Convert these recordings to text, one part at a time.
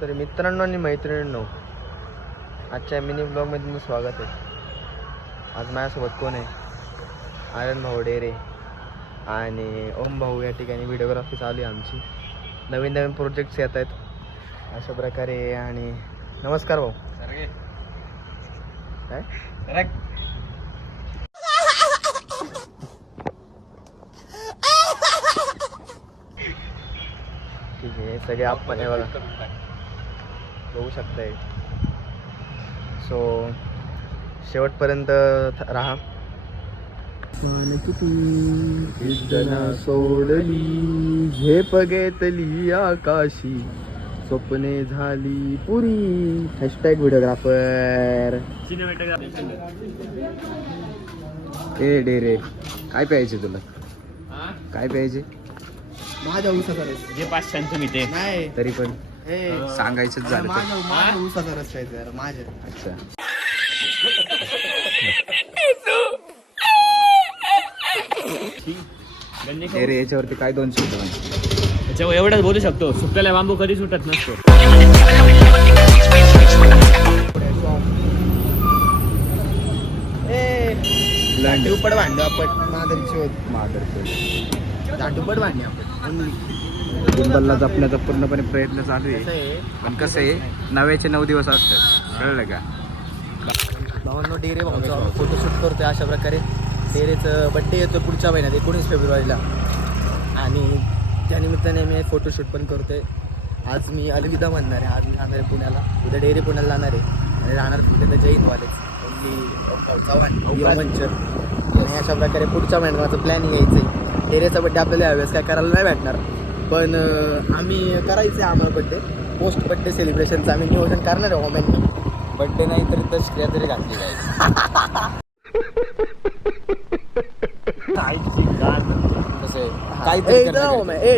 तर मित्रांनो आणि मैत्रिणींनो, आजच्या मिनी ब्लॉगमध्ये तुमचं स्वागत आहे. आज माझ्यासोबत कोण आहे? आर्यन भाऊ डेरे आणि ओम भाऊ या ठिकाणी व्हिडिओग्राफी चालू आहे आमची. नवीन नवीन प्रोजेक्ट्स येत आहेत अशा प्रकारे. आणि नमस्कार भाऊ. काय ठीक आहे, सगळे आपण हे बघा बघू शकताय. सो शेवटपर्यंत राहा. सोडली झेप घेतली आकाशी, स्वप्ने झाली पुरी. Hashtag videographer. ए डेरे, काय प्यायचे तुला? काय प्यायचे? माझ्या ऊसाचा रस जे 500 मी ते नाही तरी पण सांगायचंच झालं तर. माझ्या ऊसाचा रस प्यायचा यार माझ्या. अच्छा, डेरे याच्यावरती काय 2 शब्द म्हणजे? त्याच्यावर एवढंच बोलू शकतो, सुकलेला बांबू कधी सुटत नसतो. दांडूपड भांडू आपण माधुरी शोध दांडूपड भांडू आपण. गुंबलला जपण्याचा पूर्णपणे प्रयत्न चालू कसं आहे. आहे पण कसं आहे, नव्याचे 9 दिवस असतात, कळलं का? भावांनो, डेरे भाऊचा फोटोशूट करतोय अशा प्रकारे. डेरेचं बड्डे येतो पुढच्या महिन्यात 19 फेब्रुवारीला आणि त्यानिमित्ताने मी फोटोशूट पण करतोय. आज मी अलविदा म्हणणार आहे. आज मी जाणार आहे पुण्याला, उद्या डेरे पुण्याला जाणार आहे आणि राहणार तिथे तर जैनवालेच मंचर. आणि अशा प्रकारे पुढच्या महिन्यात माझं प्लॅनिंग यायचं आहे. डेरेचा बड्डे आपल्याला यावेळेस काय करायला नाही भेटणार, पण आम्ही करायचं आहे आम्हाला बड्डे. पोस्ट बड्डे सेलिब्रेशनचं आम्ही नियोजन करणार आहे. होम्यांनी बड्डे नाही तरी दशक्रिया तरी घातली जाईल.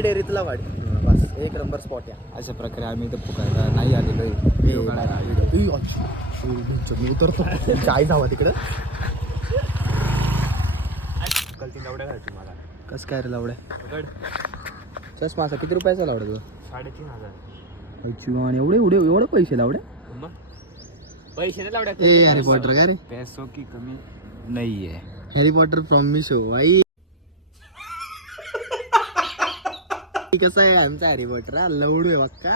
डेअरी तुला वाट बस एक नंबर स्पॉट या. अशा प्रकारे आम्ही इथं पुकायला नाही आलेलो. मी उतरतो. आई जावा तिकडं. कसं काय रे लावड्या? चष्मा असा किती रुपयाचा लावडा तुझा? 3,500. आणि एवढे पैसे लावड्या? पैसे नाही लावड्या. ए हॅरी पॉटर का रे? पैसो की कमी नाहीये. Harry Potter from Meesho. आई कसा आहे आमचा हॅरी पॉटर? लवडू आहे बघा.